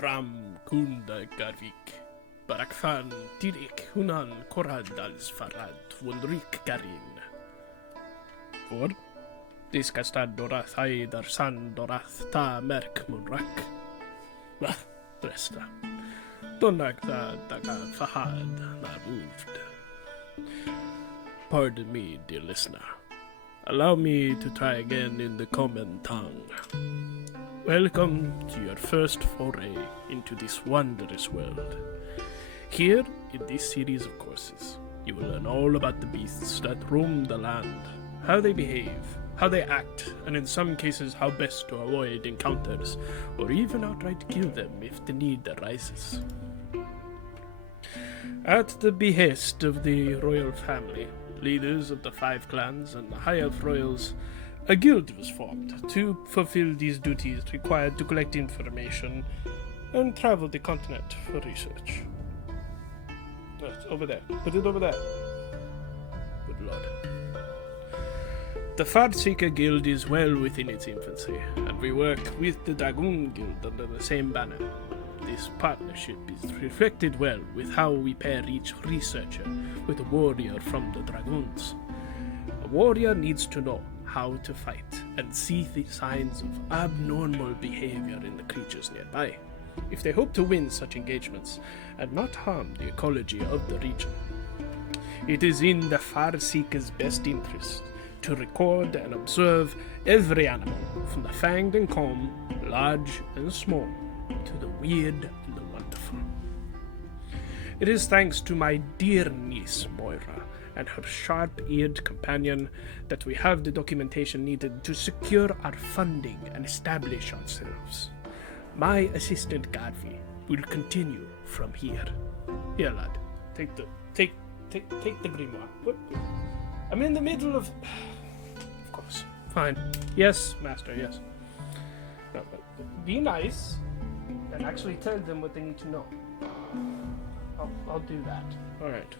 Tram kunda garvik. Barakfan tirik hunan korad als farad wundrik garin. Voor? Diskastad dorath haidar san dorath ta merk munrak. Bah, resta. Donak da daga fahad na moved. Pardon me, dear listener. Allow me to try again in the common tongue. Welcome to your first foray into this wondrous world. Here, in this series of courses, you will learn all about the beasts that roam the land, how they behave, how they act, and in some cases how best to avoid encounters, or even outright kill them if the need arises. At the behest of the royal family, leaders of the 5 clans, and the High Elf Royals, a guild was formed to fulfill these duties required to collect information and travel the continent for research. It's over there. Put it over there. Good lord. The Farseeker Guild is well within its infancy, and we work with the Dragoon Guild under the same banner. This partnership is reflected well with how we pair each researcher with a warrior from the Dragoons. A warrior needs to know how to fight and see the signs of abnormal behavior in the creatures nearby, if they hope to win such engagements and not harm the ecology of the region. It is in the Farseeker's best interest to record and observe every animal, from the fanged and calm, large and small, to the weird and the wonderful. It is thanks to my dear niece Moira and her sharp-eared companion that we have the documentation needed to secure our funding and establish ourselves. My assistant Garvey will continue from here. Here, lad, take the grimoire. What? I'm in the middle of. Of course. Fine. Yes, master. Yes. No, be nice and actually tell them what they need to know. I'll do that. All right.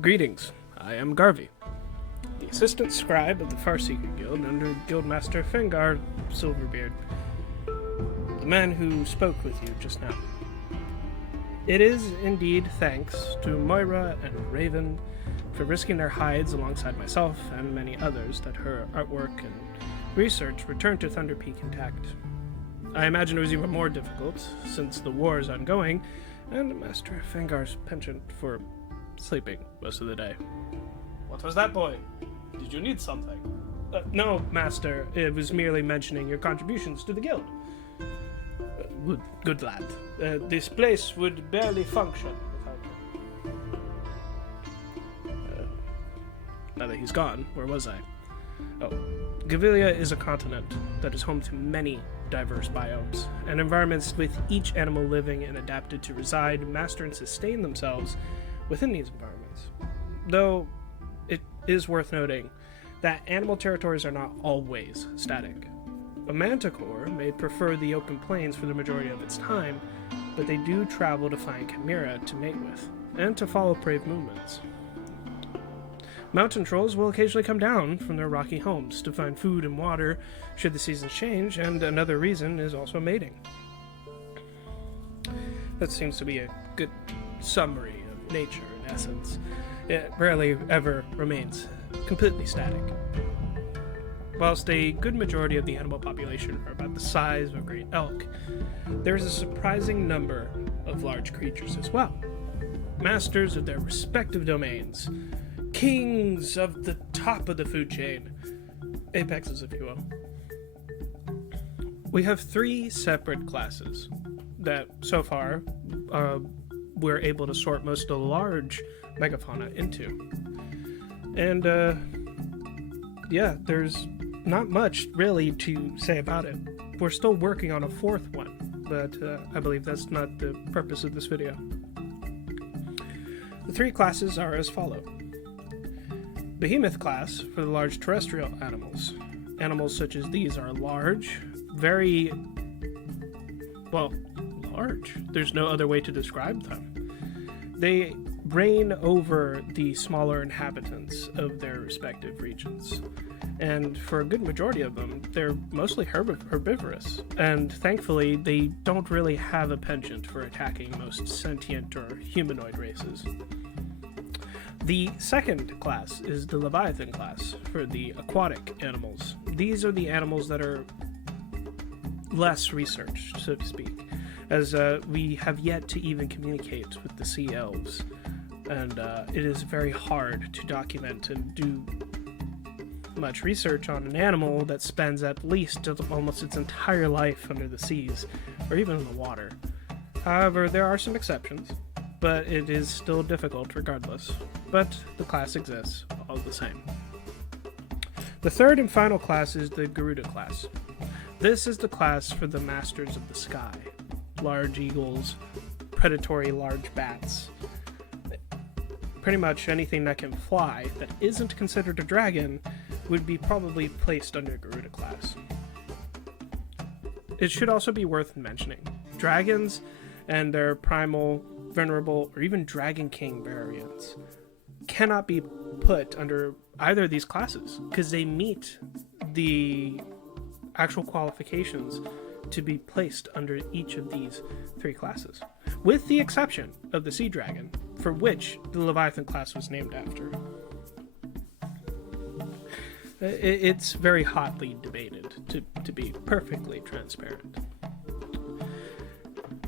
Greetings. I am Garvey, the assistant scribe of the Farseeker Guild under Guildmaster Fengar Silverbeard, the man who spoke with you just now. It is indeed thanks to Moira and Raven for risking their hides alongside myself and many others that her artwork and research returned to Thunder Peak intact. I imagine it was even more difficult since the war is ongoing and Master Fengar's penchant for sleeping most of the day. What was that, boy? Did you need something? No, Master. It was merely mentioning your contributions to the guild. Good lad. This place would barely function without you. Now that he's gone, where was I? Oh, Gavilian is a continent that is home to many diverse biomes, and environments with each animal living and adapted to reside, master, and sustain themselves within these environments. Though, it is worth noting that animal territories are not always static. A manticore may prefer the open plains for the majority of its time, but they do travel to find chimera to mate with, and to follow prey movements. Mountain trolls will occasionally come down from their rocky homes to find food and water should the seasons change, and another reason is also mating. That seems to be a good summary of nature in essence. It rarely ever remains completely static. Whilst a good majority of the animal population are about the size of a great elk, there is a surprising number of large creatures as well. Masters of their respective domains, kings of the top of the food chain, apexes if you will. We have 3 separate classes that so far we're able to sort most of the large megafauna into. And yeah, there's not much really to say about it. We're still working on a 4th one, but I believe that's not the purpose of this video. The 3 classes are as follow. Behemoth class for the large terrestrial animals. Animals such as these are large, very, well, large. There's no other way to describe them. They reign over the smaller inhabitants of their respective regions, and for a good majority of them, they're mostly herbivorous, and thankfully they don't really have a penchant for attacking most sentient or humanoid races. The second class is the Leviathan class for the aquatic animals. These are the animals that are less researched, so to speak, as we have yet to even communicate with the sea elves, and it is very hard to document and do much research on an animal that spends at least almost its entire life under the seas, or even in the water. However, there are some exceptions, but it is still difficult regardless. But the class exists all the same. The third and final class is the Garuda class. This is the class for the masters of the sky. Large eagles, predatory large bats. Pretty much anything that can fly that isn't considered a dragon would be probably placed under Garuda class. It should also be worth mentioning, dragons and their primal, venerable, or even Dragon King variants cannot be put under either of these classes because they meet the actual qualifications to be placed under each of these three classes, with the exception of the Sea Dragon, for which the Leviathan class was named after. It's very hotly debated, to be perfectly transparent.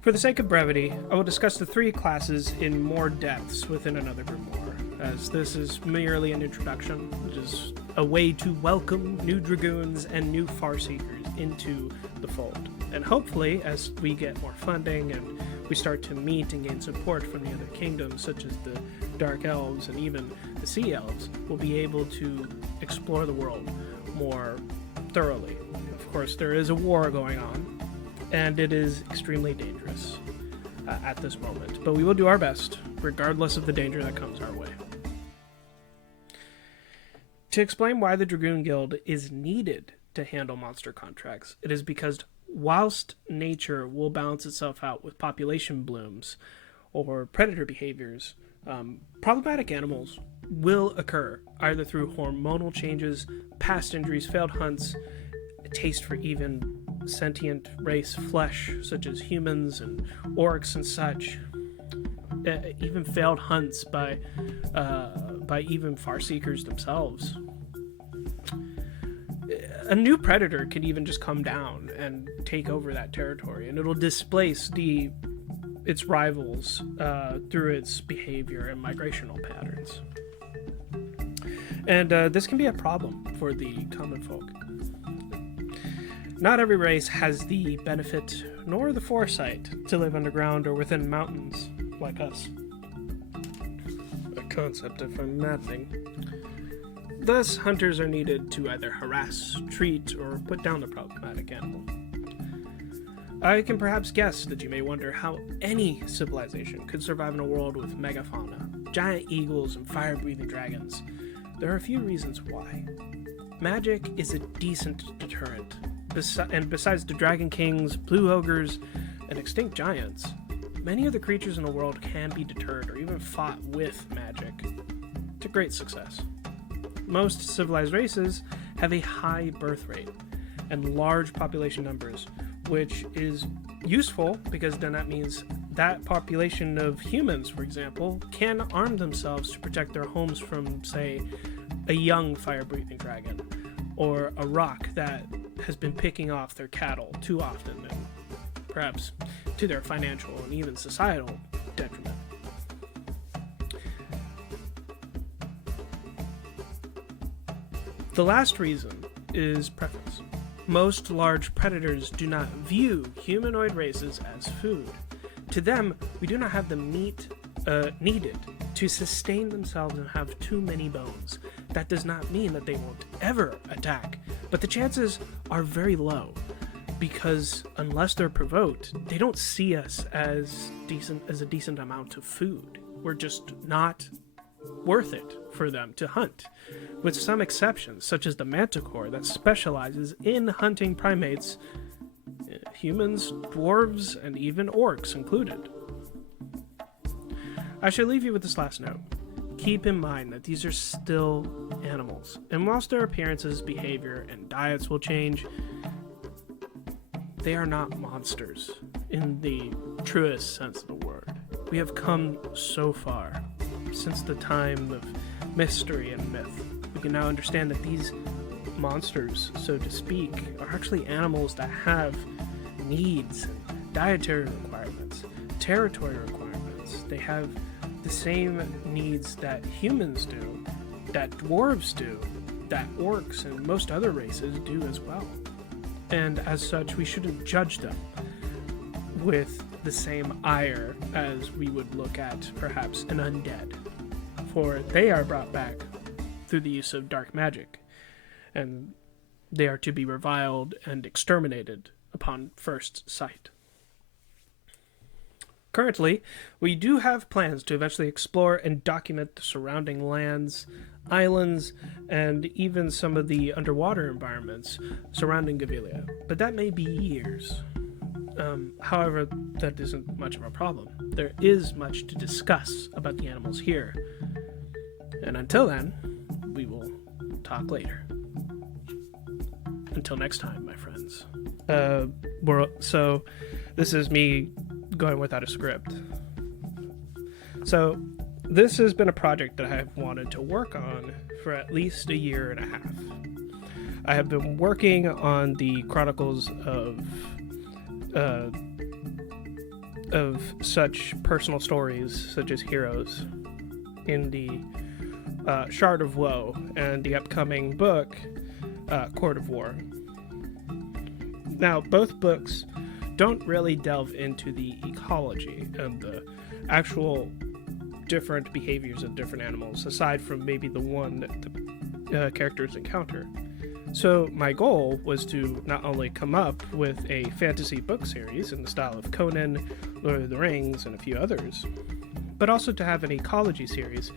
For the sake of brevity, I will discuss the three classes in more depths within another grimoire, as this is merely an introduction, which is a way to welcome new dragoons and new Farseekers into the fold. And hopefully, as we get more funding and we start to meet and gain support from the other kingdoms, such as the Dark Elves and even the Sea Elves, we'll be able to explore the world more thoroughly. Of course, there is a war going on, and it is extremely dangerous at this moment, but we will do our best, regardless of the danger that comes our way. To explain why the Dragoon Guild is needed to handle monster contracts, it is because whilst nature will balance itself out with population blooms or predator behaviors, problematic animals will occur, either through hormonal changes, past injuries, failed hunts, a taste for even sentient race flesh, such as humans and orcs and such, even failed hunts by even Farseekers themselves. A new predator could even just come down and take over that territory, and it'll displace its rivals through its behavior and migrational patterns. And this can be a problem for the common folk. Not every race has the benefit nor the foresight to live underground or within mountains like us. A concept I find maddening. Thus, hunters are needed to either harass, treat, or put down the problematic animal. I can perhaps guess that you may wonder how any civilization could survive in a world with megafauna, giant eagles, and fire-breathing dragons. There are a few reasons why. Magic is a decent deterrent, and besides the Dragon Kings, Blue Ogres, and extinct giants, many of the creatures in the world can be deterred or even fought with magic to great success. Most civilized races have a high birth rate and large population numbers, which is useful because then that means that population of humans, for example, can arm themselves to protect their homes from, say, a young fire-breathing dragon, or a rock that has been picking off their cattle too often, and perhaps to their financial and even societal detriment. The last reason is preference. Most large predators do not view humanoid races as food. To them, we do not have the meat needed to sustain themselves and have too many bones. That does not mean that they won't ever attack, but the chances are very low, because unless they're provoked, they don't see us as a decent amount of food. We're just not worth it for them to hunt, with some exceptions, such as the manticore that specializes in hunting primates, humans, dwarves, and even orcs included. I should leave you with this last note. keep in mind that these are still animals, and whilst their appearances, behavior, and diets will change, they are not monsters in the truest sense of the word. We have come so far since the time of mystery and myth. We can now understand that these monsters, so to speak, are actually animals that have needs, and dietary requirements, territory requirements. They have the same needs that humans do, that dwarves do, that orcs and most other races do as well. And as such, we shouldn't judge them with the same ire as we would look at perhaps an undead, for they are brought back through the use of dark magic, and they are to be reviled and exterminated upon first sight. Currently, we do have plans to eventually explore and document the surrounding lands, islands, and even some of the underwater environments surrounding Gavilian, but that may be years. However, that isn't much of a problem. There is much to discuss about the animals here. And until then, we will talk later. Until next time, my friends. So, this is me going without a script. So, this has been a project that I have wanted to work on for at least a year and a half. I have been working on the chronicles of such personal stories, such as heroes, in the Shard of Woe and the upcoming book, Court of War. Now, both books don't really delve into the ecology and the actual different behaviors of different animals, aside from maybe the one that the characters encounter. So my goal was to not only come up with a fantasy book series in the style of Conan, Lord of the Rings, and a few others, but also to have an ecology series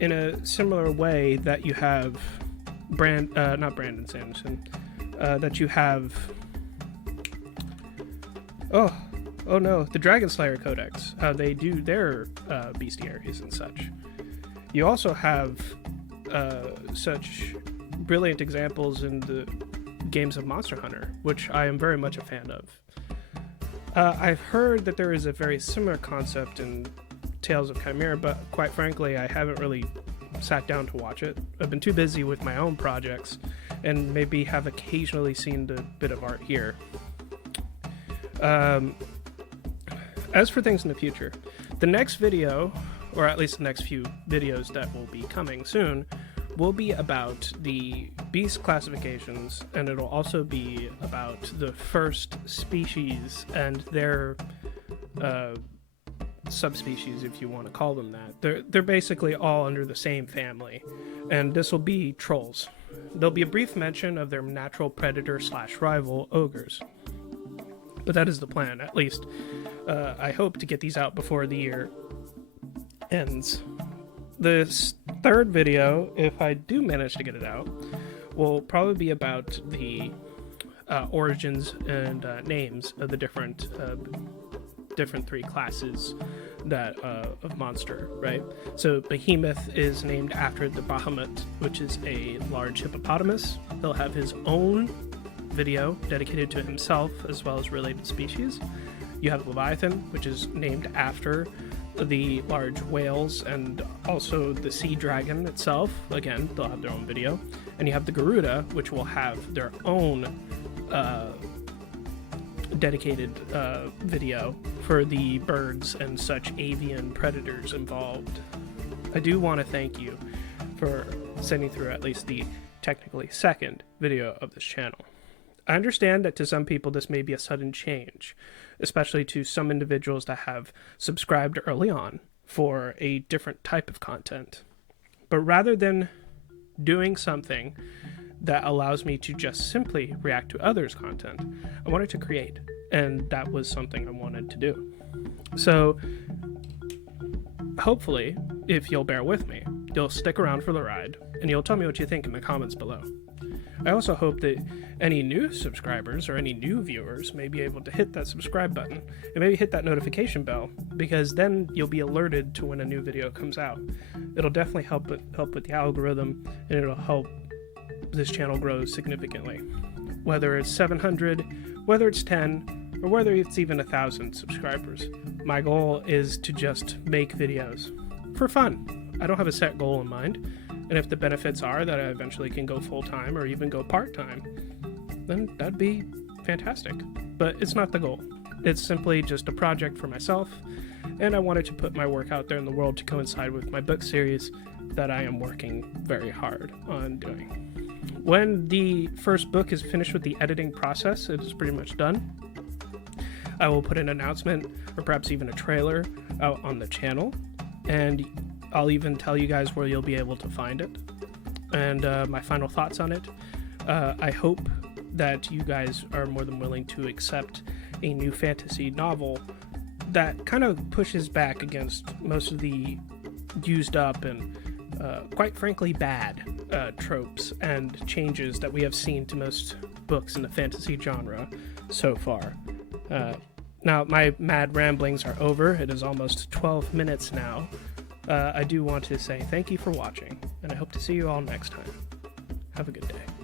in a similar way that you have not Brandon Sanderson, that you have oh no, the Dragon Slayer Codex, how they do their bestiaries and such. You also have such brilliant examples in the games of Monster Hunter, which I am very much a fan of. I've heard that there is a very similar concept in Tales of Chimera, but quite frankly, I haven't really sat down to watch it. I've been too busy with my own projects, and maybe have occasionally seen the bit of art here. As for things in the future, the next video, or at least the next few videos that will be coming soon, will be about the beast classifications, and it'll also be about the first species and their subspecies, if you want to call them that. They're basically all under the same family, and this will be trolls. There'll be a brief mention of their natural predator / rival, ogres. But that is the plan, at least. I hope to get these out before the year ends. This third video, if I do manage to get it out, will probably be about the origins and names of the different three classes that of monster, right? So Behemoth is named after the Bahamut, which is a large hippopotamus. He'll have his own video dedicated to himself as well as related species. You have Leviathan, which is named after the large whales and also the sea dragon itself. Again, they'll have their own video. And you have the Garuda, which will have their own dedicated video for the birds and such avian predators involved. I do want to thank you for sending through at least the technically second video of this channel. I understand that to some people this may be a sudden change, especially to some individuals that have subscribed early on for a different type of content. But rather than doing something that allows me to just simply react to others' content, I wanted to create, and that was something I wanted to do. So hopefully, if you'll bear with me, you'll stick around for the ride, and you'll tell me what you think in the comments below. I also hope that any new subscribers or any new viewers may be able to hit that subscribe button and maybe hit that notification bell, because then you'll be alerted to when a new video comes out. It'll definitely help with the algorithm, and it'll help this channel grow significantly. Whether it's 700, whether it's 10, or whether it's even 1,000 subscribers, my goal is to just make videos for fun. I don't have a set goal in mind, and if the benefits are that I eventually can go full-time or even go part-time, then that'd be fantastic. But it's not the goal. It's simply just a project for myself, and I wanted to put my work out there in the world to coincide with my book series that I am working very hard on doing. When the first book is finished with the editing process, it is pretty much done, I will put an announcement or perhaps even a trailer out on the channel, and I'll even tell you guys where you'll be able to find it and my final thoughts on it. I hope that you guys are more than willing to accept a new fantasy novel that kind of pushes back against most of the used up and quite frankly bad tropes and changes that we have seen to most books in the fantasy genre so far. Now, my mad ramblings are over. It is almost 12 minutes now. I do want to say thank you for watching, and I hope to see you all next time. Have a good day.